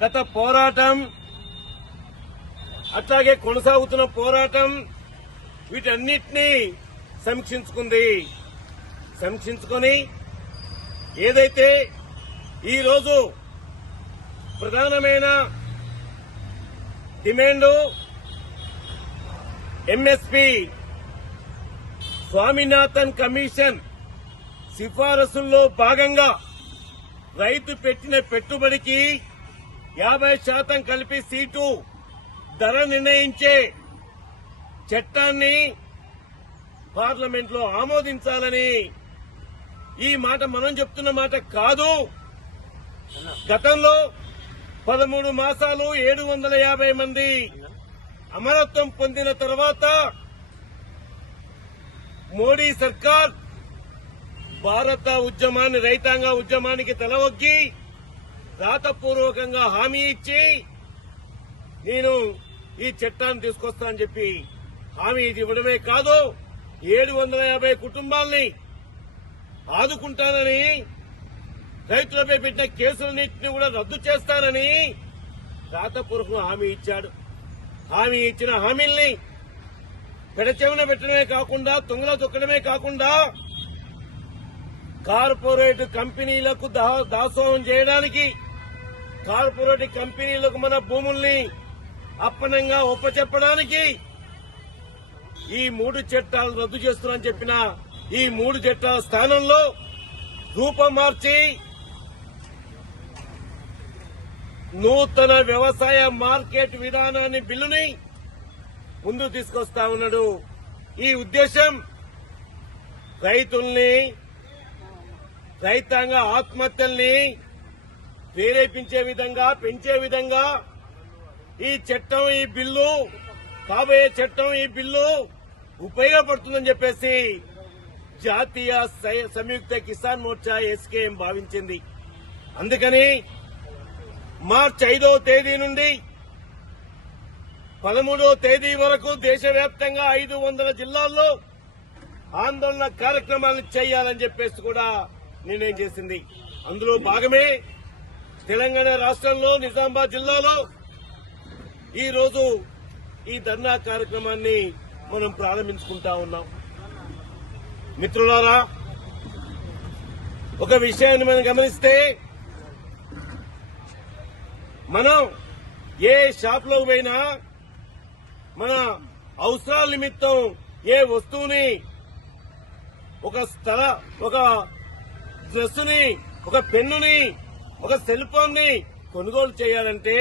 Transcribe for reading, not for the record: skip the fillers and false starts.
గత పోరాటం అట్లాగే కొనసాగుతున్న పోరాటం వీటన్నిటినీ సమీక్షించుకొని ఏదైతే ఈరోజు ప్రధానమైన డిమాండ్ ఎంఎస్పీ స్వామినాథన్ కమిషన్ సిఫారసుల్లో భాగంగా రైతు పెట్టిన పెట్టుబడికి 50% కలిపి సీటు ధర నిర్ణయించే చట్టాన్ని పార్లమెంట్లో ఆమోదించాలని ఈ మాట మనం చెప్తున్న మాట కాదు. గతంలో 13 మాసాలు 750 మంది అమరత్వం పొందిన తర్వాత మోడీ సర్కార్ భారత ఉద్యమాన్ని రైతాంగ ఉద్యమానికి తలవొగ్గి రాతపూర్వకంగా హామీ ఇచ్చి నేను ఈ చట్టాన్ని తీసుకొస్తానని చెప్పి హామీ ఇవ్వడమే కాదు 750 కుటుంబాల్ని ఆదుకుంటానని రైతులపై పెట్టిన కేసులన్నింటినీ కూడా రద్దు చేస్తానని రాతపూర్వకంగా హామీ ఇచ్చాడు. హామీ ఇచ్చిన హామీల్ని పెడచెవిన పెట్టడమే కాకుండా తుంగలో తొక్కడమే కాకుండా కార్పొరేట్ కంపెనీలకు దాసోహం చేయడానికి కార్పొరేట్ కంపెనీలకు మన భూముల్ని అప్పనంగా ఒప్పచెప్పడానికి ఈ 3 చట్టాలు రద్దు చేస్తున్నారని చెప్పిన ఈ 3 చట్టాల స్థానంలో రూపం మార్చి నూతన వ్యవసాయ మార్కెట్ విధానాన్ని బిల్లుని ముందుకు తీసుకొస్తా ఉన్నాడు. ఈ ఉద్దేశం రైతుల్ని రైతాంగ ఆత్మహత్యల్ని ప్రేరేపించే విధంగా పెంచే విధంగా ఈ చట్టం ఈ బిల్లు కాబోయే చట్టం ఈ బిల్లు ఉపయోగపడుతుందని చెప్పేసి జాతీయ సంయుక్త కిసాన్ మోర్చా ఎస్కేఎం భావించింది. అందుకని మార్చి 5వ తేదీ నుండి 13వ తేదీ వరకు దేశవ్యాప్తంగా 500 జిల్లాల్లో ఆందోళన కార్యక్రమాలను చేయాలని చెప్పేసి కూడా నిర్ణయం చేసింది. అందులో భాగమే తెలంగాణ రాష్ట్రంలో నిజామాబాద్ జిల్లాలో ఈ రోజు ఈ ధర్నా కార్యక్రమాన్ని మనం ప్రారంభించుకుంటా ఉన్నాం. మిత్రులారా, ఒక విషయాన్ని మనం గమనిస్తే మనం ఏ షాప్ లో పోయినా మన అవసరాల నిమిత్తం ఏ వస్తువుని ఒక డ్రెస్సుని ఒక పెన్నుని ఒక సెల్ ఫోన్ ని కొనుగోలు చేయాలంటే